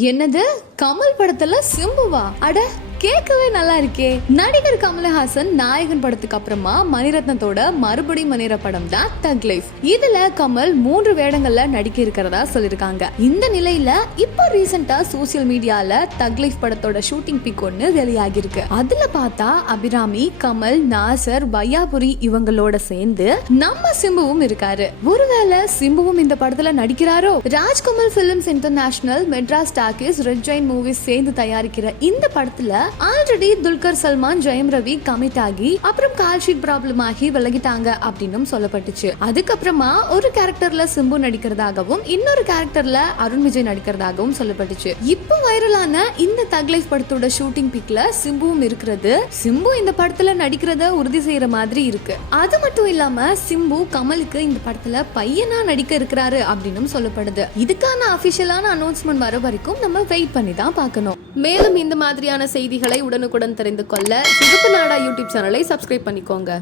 என்னது கமல் படத்துல சிம்புவா? அட கேட்கவே நல்லா இருக்கே. நடிகர் கமலஹாசன் நாயகன் படத்துக்கு அப்புறமா மணிரத்னத்தோட மறுபடியும் மணிர படம் தான் தக் லைஃப். இதுல கமல் 3 வேடங்கள்ல நடிக்க இருக்கிறதா சொல்லிருக்காங்க. இந்த நிலையில இப்போ ரீசெண்டா சோசியல் மீடியால தக் லைஃப் படத்தோட ஷூட்டிங் பிக் ஒன்னு வெளியாகி இருக்கு. அதுல பார்த்தா அபிராமி, கமல், நாசர், வையாபுரி இவங்களோட சேர்ந்து நம்ம சிம்புவும் இருக்காரு. ஒருவேளை சிம்புவும் இந்த படத்துல நடிக்கிறாரோ? Rajkamal films international, Madras talkies, red giant movies சேர்ந்து தயாரிக்கிற இந்த படத்துல ஆல்ரெடி துல்கர் சல்மான், ஜெயம் ரவி கமிட் ஆகி அப்புறம் கால்ஷீட் ப்ராப்ளம் ஆகி விலகிட்டாங்க அப்படின்னு சொல்லப்பட்டுச்சு. அதுக்கப்புறமா ஒரு கேரக்டர்ல சிம்பு நடிக்கிறதாகவும் இன்னொரு கேரக்டர்ல அருண் விஜய் நடிக்கிறதாகவும் சொல்லப்பட்டுச்சு. இப்போ வைரலான இந்த தக் லைஃப் படத்தோட ஷூட்டிங் பிக்ல சிம்புவும் இருக்கிறது. சிம்பு இந்த படத்துல நடிக்கிறத உறுதி செய்யற மாதிரி இருக்கு. அது மட்டும் இல்லாம சிம்பு கமலுக்கு இந்த படத்துல பையனா நடிக்க இருக்கிறாரு அப்படின்னு சொல்லப்படுது. இதுக்கான அபிஷியலான அனௌன்ஸ்மெண்ட் வர வரைக்கும் நம்ம வெயிட் பண்ணி தான் பார்க்கணும். மேலும் இந்த மாதிரியான செய்திகளை உடனுக்குடன் தெரிந்து கொள்ள சிவப்பு நாடா யூடியூப் சேனலை சப்ஸ்கிரைப் பண்ணிக்கோங்க.